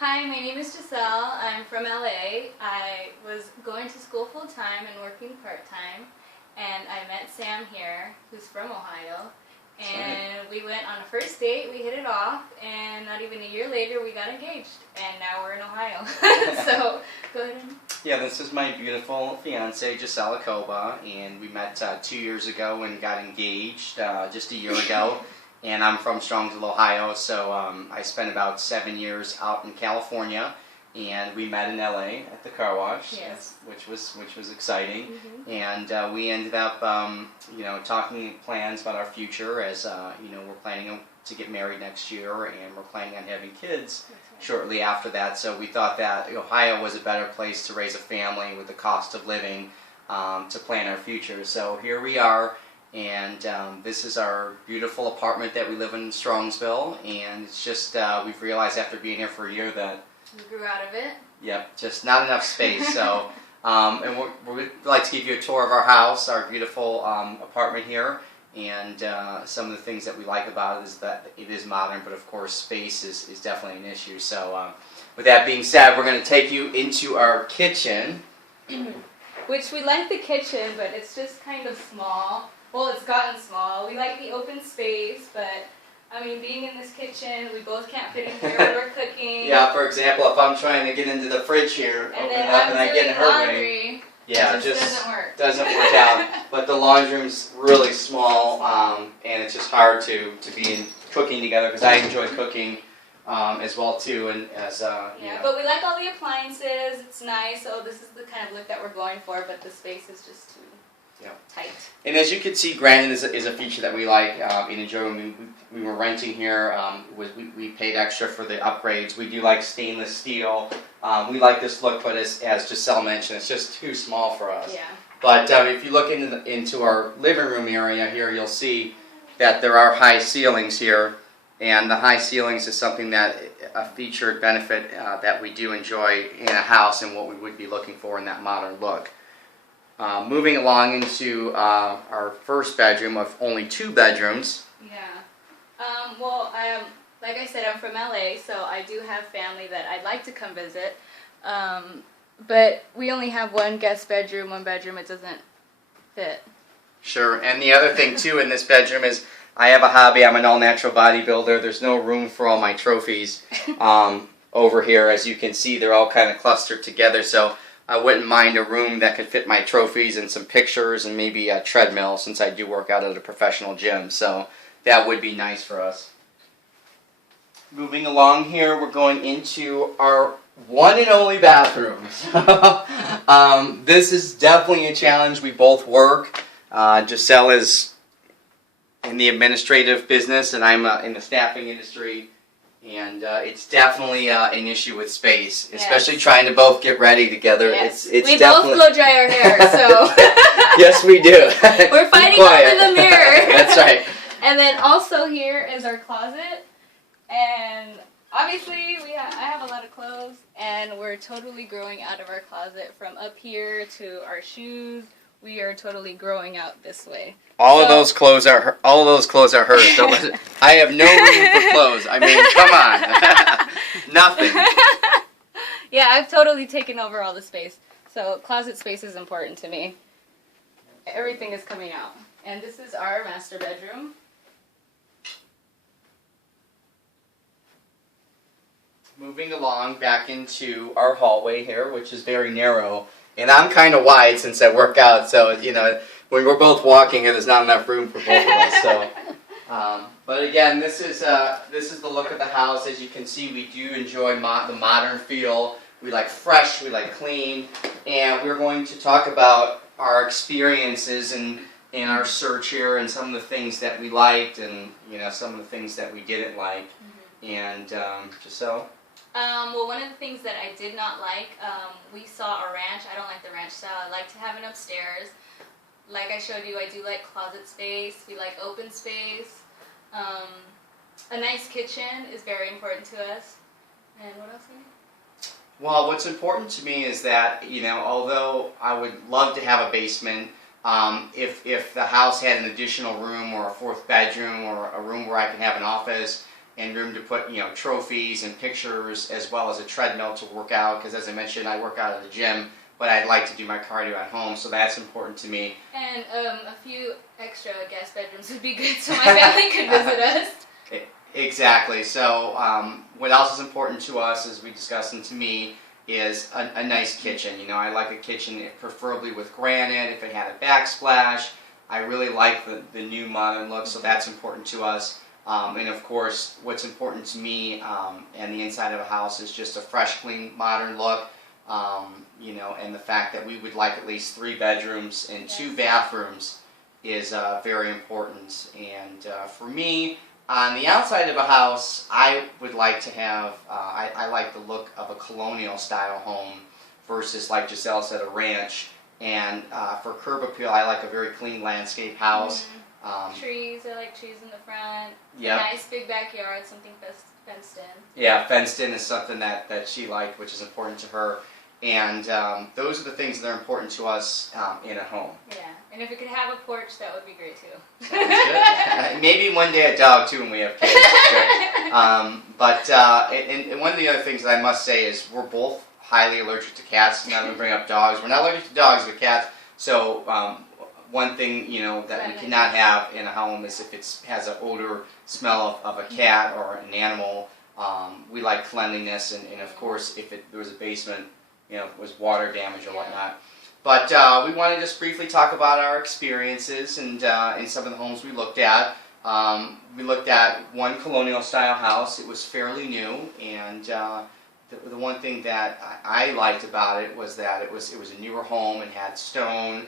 Hi, my name is Giselle. I'm from LA. I was going to school full-time and working part-time, and I met Sam here, who's from Ohio. And we went on a first date, we hit it off, and not even a year later we got engaged, and now we're in Ohio. So, go ahead and... Yeah, this is my beautiful fiance, Gisela Koba, and we met 2 years ago and got engaged just a year ago. And I'm from Strongsville, Ohio, so I spent about 7 years out in California, and we met in LA at the car wash, Yes. which was exciting. Mm-hmm. And we ended up, talking plans about our future as we're planning to get married next year, and we're planning on having kids shortly after that. So we thought that Ohio was a better place to raise a family with the cost of living to plan our future. So here we are. And this is our beautiful apartment that we live in Strongsville, and it's just we've realized after being here for a year that we grew out of it. Yep, just not enough space. So, and we'd like to give you a tour of our house, our beautiful apartment here, and some of the things that we like about it is that it is modern, but of course space is definitely an issue. So, with that being said, we're going to take you into our kitchen. Which we like the kitchen, but it's just kind of small. Well, it's gotten small. We like the open space, but I mean, being in this kitchen, we both can't fit in here when we're cooking. Yeah, for example, if I'm trying to get into the fridge here, and open then it up, I'm and I get in her way. laundry. Yeah, it just doesn't work out. But the laundry room's really small, and it's just hard to be cooking together because I enjoy cooking as well too. And as but we like all the appliances. It's nice. So this is the kind of look that we're going for, but the space is just too tight. And as you can see, granite is a feature that we like and enjoy. When we were renting here, we paid extra for the upgrades. We do like stainless steel. We like this look, but as Giselle mentioned, it's just too small for us. Yeah. But if you look into our living room area here, you'll see that there are high ceilings here. And the high ceilings is something that a featured benefit that we do enjoy in a house and what we would be looking for in that modern look. Moving along into our first bedroom of only 2 bedrooms. Yeah. Like I said, I'm from LA, so I do have family that I'd like to come visit. But we only have one guest bedroom, one bedroom. It doesn't fit. Sure. And the other thing, too, in this bedroom is I have a hobby. I'm an all-natural bodybuilder. There's no room for all my trophies over here. As you can see, they're all kind of clustered together. So I wouldn't mind a room that could fit my trophies and some pictures and maybe a treadmill since I do work out at a professional gym. So that would be nice for us. Moving along here, we're going into our one and only bathroom. This is definitely a challenge. We both work. Giselle is in the administrative business and I'm in the staffing industry. And it's definitely an issue with space, especially trying to both get ready together. Yes. It's we definitely... both blow dry our hair, so... Yes, we do. We're fighting over the mirror. That's right. And then also here is our closet. And obviously I have a lot of clothes, and we're totally growing out of our closet from up here to our shoes. We are totally growing out this way. All of those clothes are hers. Don't I have no room for clothes. I mean, come on. Nothing. Yeah, I've totally taken over all the space. So closet space is important to me. Everything is coming out. And this is our master bedroom. Moving along back into our hallway here, which is very narrow. And I'm kind of wide since I work out, so, when we're both walking here, there's not enough room for both of us. So, but again, this is the look of the house. As you can see, we do enjoy the modern feel. We like fresh, we like clean, and we're going to talk about our experiences and our search here, and some of the things that we liked, and some of the things that we didn't like. Mm-hmm. And Giselle. Well, one of the things that I did not like, we saw a ranch. I don't like the ranch style. I like to have an upstairs. Like I showed you, I do like closet space. We like open space. A nice kitchen is very important to us. And what else? Well, what's important to me is that, although I would love to have a basement, if the house had an additional room or a 4th bedroom or a room where I can have an office and room to put, trophies and pictures, as well as a treadmill to work out, because as I mentioned, I work out at the gym, but I'd like to do my cardio at home, so that's important to me. And a few extra guest bedrooms would be good so my family could visit us. Exactly. So what else is important to us, as we discussed, and to me, is a nice kitchen. I like a kitchen preferably with granite, if it had a backsplash. I really like the new modern look, so that's important to us. And of course, what's important to me and the inside of a house is just a fresh, clean, modern look. And the fact that we would like at least 3 bedrooms and 2 bathrooms is very important. And for me, on the outside of a house, I would like to have, I like the look of a colonial style home versus, like Giselle said, a ranch. And for curb appeal, I like a very clean landscape house. Trees, I like trees in the front. Yep. A nice big backyard, something fenced in. Yeah, fenced in is something that she liked, which is important to her. And those are the things that are important to us in a home. Yeah, and if it could have a porch, that would be great too. Sounds good. Maybe one day a dog too when we have kids. But one of the other things that I must say is we're both highly allergic to cats. Now that we bring up dogs, we're not allergic to dogs, but cats. So one thing that we cannot have in a home is if it has an odor, smell of a cat or an animal. We like cleanliness, and of course, if there was a basement, it was water damage or whatnot. But we want to just briefly talk about our experiences and in some of the homes we looked at. We looked at one colonial style house. It was fairly new, and the one thing that I liked about it was that it was a newer home and had stone,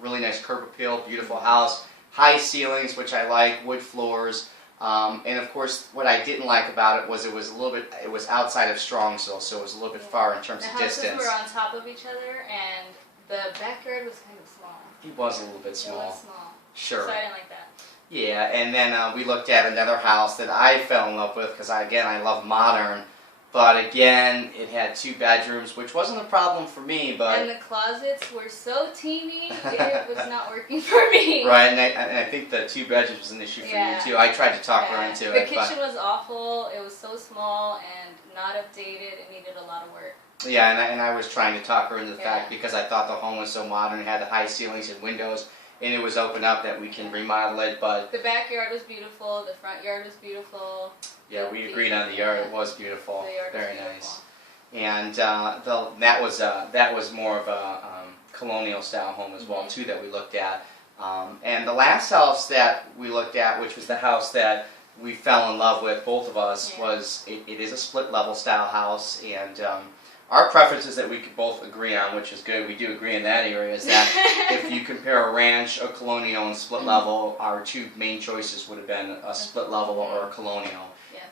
really nice curb appeal, beautiful house, high ceilings, which I like, wood floors. And of course, what I didn't like about it was it was outside of Strongsville, so it was a little bit far in terms of distance. The houses were on top of each other, and the backyard was kind of small. It was a little bit small. It was small. Sure. So I didn't like that. Yeah, and then we looked at another house that I fell in love with because I love modern. But again, it had 2 bedrooms, which wasn't a problem for me. But and the closets were so teeny, it was not working for me. Right, and I think the 2 bedrooms was an issue for you too. I tried to talk her into it. The kitchen was awful. It was so small and not updated. It needed a lot of work. Yeah, and I was trying to talk her into the fact because I thought the home was so modern, it had the high ceilings and windows, and it was open up that we can remodel it. But the backyard was beautiful. The front yard was beautiful. Yeah, we agreed on the yard. It was beautiful. The yard Very was nice. And that was more of a colonial style home as well too that we looked at. And the last house that we looked at, which was the house that we fell in love with, both of us, was it is a split level style house, and our preferences that we could both agree on, which is good. We do agree in that area. Is that if you compare a ranch, a colonial, and split level, our 2 main choices would have been a split level or a colonial.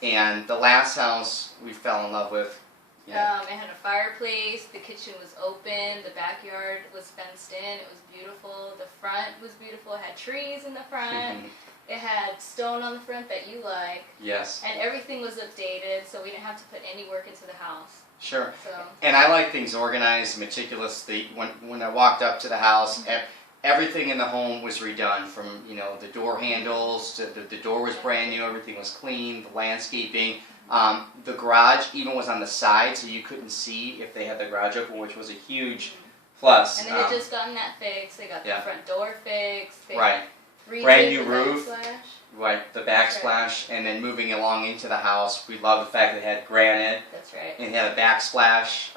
And the last house we fell in love with. It had a fireplace, the kitchen was open, the backyard was fenced in, it was beautiful, the front was beautiful, it had trees in the front, it had stone on the front that you like. Yes. And everything was updated, so we didn't have to put any work into the house. Sure. So. And I like things organized, meticulous. When I walked up to the house, everything in the home was redone, from the door handles to the door was brand new. Everything was clean. The landscaping, the garage even was on the side, so you couldn't see if they had the garage open, which was a huge plus. And they had just gotten that fixed. They got the front door fixed. They brand new roof. Backsplash. Right, the backsplash, and then moving along into the house, we love the fact that it had granite. That's right. And it had a backsplash.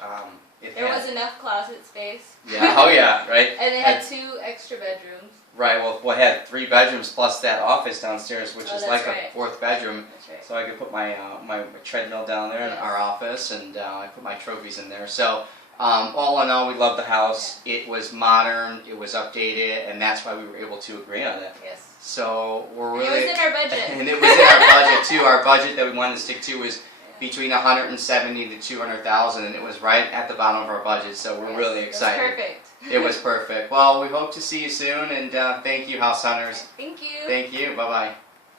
There was enough closet space. Yeah. Oh yeah. Right. And they had 2 extra bedrooms. Right. Well, it had 3 bedrooms plus that office downstairs, which is like a 4th bedroom. That's right. So I could put my my treadmill down there in our office, and I put my trophies in there. So all in all, we loved the house. It was modern. It was updated, and that's why we were able to agree on it. Yes. So we're really. And it was in our budget. And it was in our budget too. Our budget that we wanted to stick to was between $170,000 to $200,000, and it was right at the bottom of our budget. So we're really excited. It was perfect. It was perfect. Well, we hope to see you soon, and thank you, House Hunters. Thank you. Thank you. Bye bye.